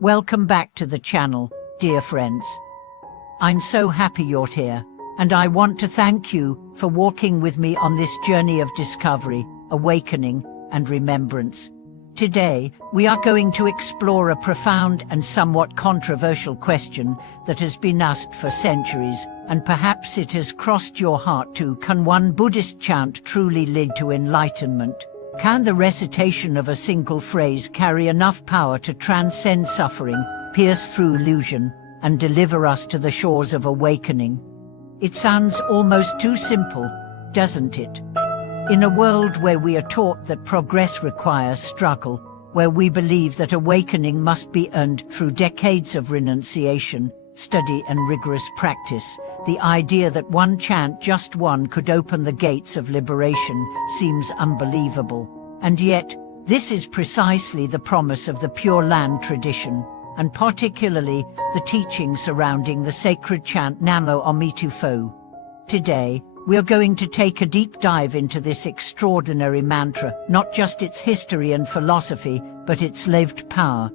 Welcome back to the channel, dear friends. I'm so happy you're here, and I want to thank you for walking with me on this journey of discovery, awakening, and remembrance. Today, we are going to explore a profound and somewhat controversial question that has been asked for centuries, and perhaps it has crossed your heart too. Can one Buddhist chant truly lead to enlightenment? Can the recitation of a single phrase carry enough power to transcend suffering, pierce through illusion, and deliver us to the shores of awakening? It sounds almost too simple, doesn't it? In a world where we are taught that progress requires struggle, where we believe that awakening must be earned through decades of renunciation, study and rigorous practice, the idea that one chant, just one, could open the gates of liberation seems unbelievable. And yet, this is precisely the promise of the Pure Land tradition, and particularly the teaching surrounding the sacred chant Namo Amitufo. Today, we are going to take a deep dive into this extraordinary mantra, not just its history and philosophy, but its lived power.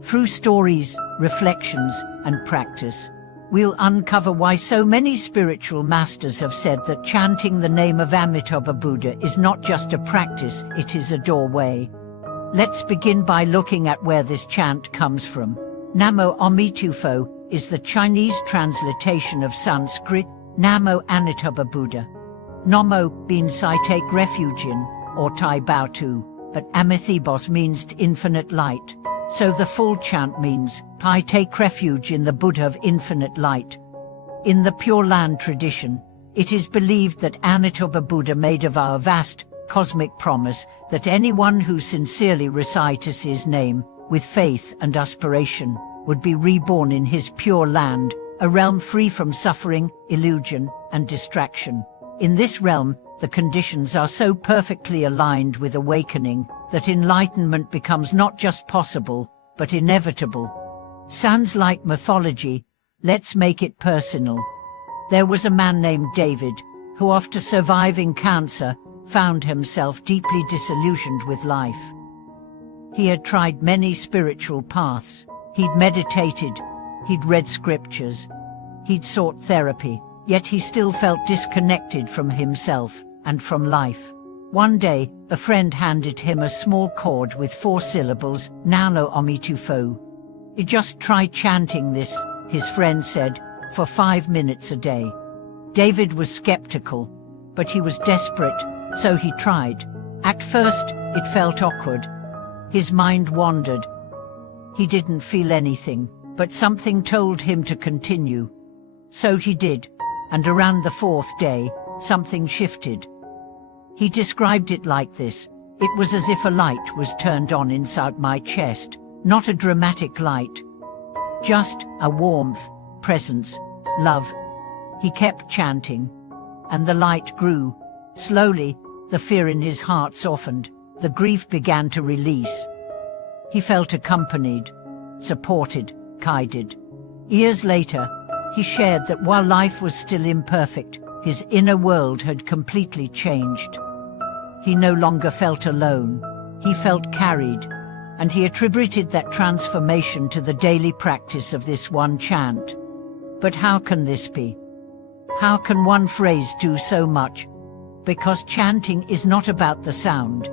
Through stories, reflections, and practice, we'll uncover why so many spiritual masters have said that chanting the name of Amitabha Buddha is not just a practice, it is a doorway. Let's begin by looking at where this chant comes from. Namo Amitufo is the Chinese translation of Sanskrit Namo Amitabha Buddha. Namo means I take refuge in, or Tai Bao Tu, but Amithibos means infinite light. So the full chant means, I take refuge in the Buddha of infinite light. In the Pure Land tradition, it is believed that Amitabha Buddha made a vow, a vast, cosmic promise, that anyone who sincerely recites his name, with faith and aspiration, would be reborn in his Pure Land, a realm free from suffering, illusion, and distraction. In this realm, the conditions are so perfectly aligned with awakening that enlightenment becomes not just possible, but inevitable. Sounds like mythology. Let's make it personal. There was a man named David, who after surviving cancer, found himself deeply disillusioned with life. He had tried many spiritual paths. He'd meditated, he'd read scriptures, he'd sought therapy, yet he still felt disconnected from himself and from life. One day, a friend handed him a small chord with 4 syllables, Namo Amitufo. Just try chanting this, his friend said, for 5 minutes a day. David was skeptical, but he was desperate, so he tried. At first, it felt awkward. His mind wandered. He didn't feel anything, but something told him to continue. So he did, and around the 4th day, something shifted. He described it like this: it was as if a light was turned on inside my chest, not a dramatic light, just a warmth, presence, love. He kept chanting, and the light grew. Slowly, the fear in his heart softened, the grief began to release. He felt accompanied, supported, guided. Years later, he shared that while life was still imperfect, his inner world had completely changed. He no longer felt alone, he felt carried, and he attributed that transformation to the daily practice of this one chant. But how can this be? How can one phrase do so much? Because chanting is not about the sound.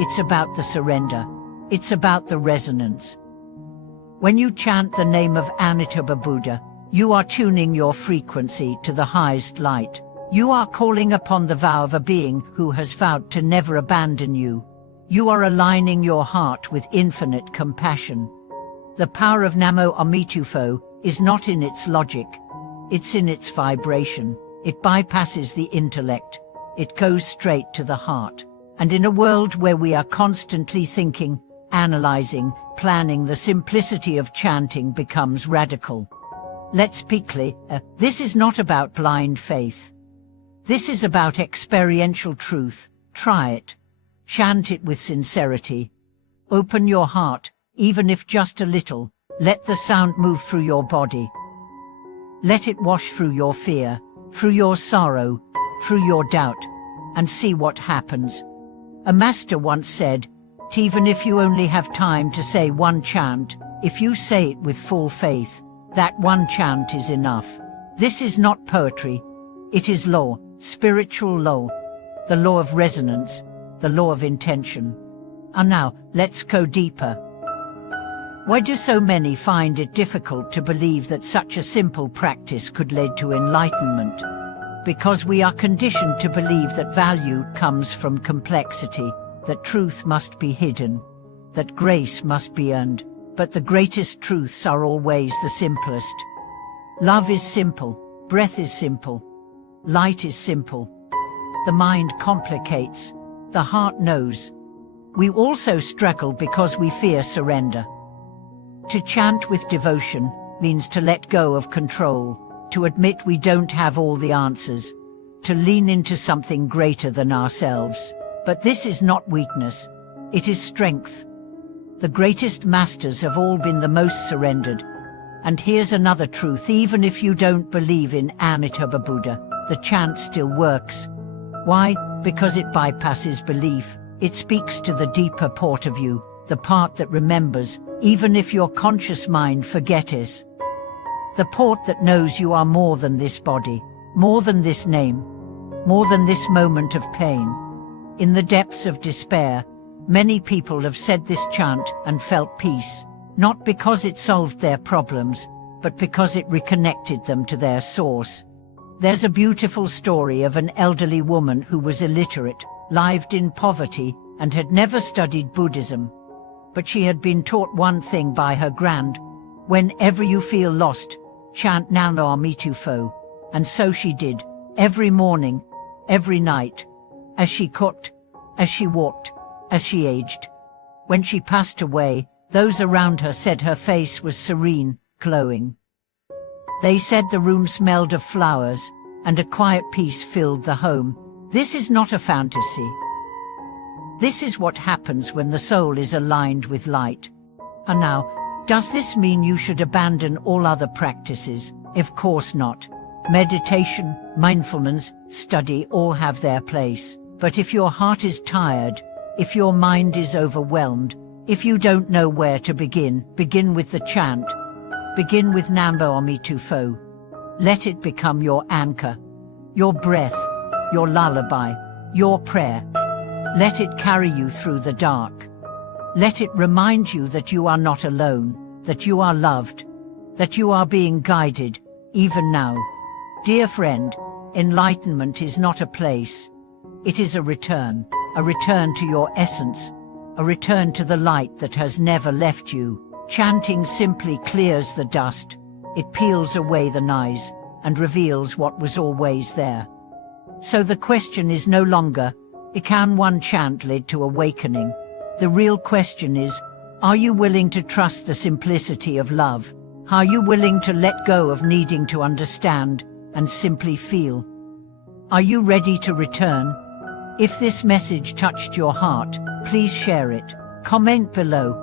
It's about the surrender. It's about the resonance. When you chant the name of Amitabha Buddha, you are tuning your frequency to the highest light. You are calling upon the vow of a being who has vowed to never abandon you. You are aligning your heart with infinite compassion. The power of Namo Amitufo is not in its logic. It's in its vibration. It bypasses the intellect. It goes straight to the heart. And in a world where we are constantly thinking, analyzing, planning, the simplicity of chanting becomes radical. Let's be clear, this is not about blind faith. This is about experiential truth. Try it. Chant it with sincerity. Open your heart, even if just a little. Let the sound move through your body. Let it wash through your fear, through your sorrow, through your doubt, and see what happens. A master once said, even if you only have time to say one chant, If you say it with full faith, that one chant is enough. This is not poetry. It is law, spiritual law, the law of resonance, the law of intention. And now, let's go deeper. Why do so many find it difficult to believe that such a simple practice could lead to enlightenment? Because we are conditioned to believe that value comes from complexity, that truth must be hidden, that grace must be earned. But the greatest truths are always the simplest. Love is simple, breath is simple, light is simple. The mind complicates, the heart knows. We also struggle because we fear surrender. To chant with devotion means to let go of control, to admit we don't have all the answers, to lean into something greater than ourselves. But this is not weakness, it is strength. The greatest masters have all been the most surrendered. And here's another truth: even if you don't believe in Amitabha Buddha, the chant still works. Why? Because it bypasses belief. It speaks to the deeper part of you, the part that remembers, even if your conscious mind forgets. The part that knows you are more than this body, more than this name, more than this moment of pain. In the depths of despair, many people have said this chant and felt peace, not because it solved their problems, but because it reconnected them to their source. There's a beautiful story of an elderly woman who was illiterate, lived in poverty, and had never studied Buddhism. But she had been taught one thing by her grand: whenever you feel lost, chant Namo Amitufo. And so she did, every morning, every night, as she cooked, as she walked, as she aged. When she passed away, those around her said her face was serene, glowing. They said the room smelled of flowers, and a quiet peace filled the home. This is not a fantasy. This is what happens when the soul is aligned with light. And now, does this mean you should abandon all other practices? Of course not. Meditation, mindfulness, study all have their place. But if your heart is tired, if your mind is overwhelmed, if you don't know where to begin, begin with the chant. Begin with Namo Amitufo. Let it become your anchor, your breath, your lullaby, your prayer. Let it carry you through the dark. Let it remind you that you are not alone, that you are loved, that you are being guided, even now. Dear friend, enlightenment is not a place. It is a return to your essence, a return to the light that has never left you. Chanting simply clears the dust. It peels away the noise and reveals what was always there. So the question is no longer, can one chant lead to awakening? The real question is, are you willing to trust the simplicity of love? Are you willing to let go of needing to understand and simply feel? Are you ready to return? If this message touched your heart, please share it. Comment below.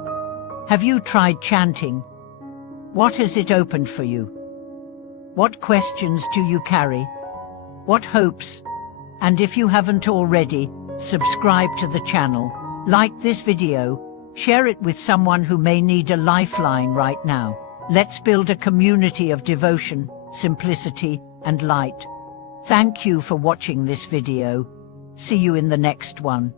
Have you tried chanting? What has it opened for you? What questions do you carry? What hopes? And if you haven't already, subscribe to the channel, like this video, share it with someone who may need a lifeline right now. Let's build a community of devotion, simplicity, and light. Thank you for watching this video. See you in the next one.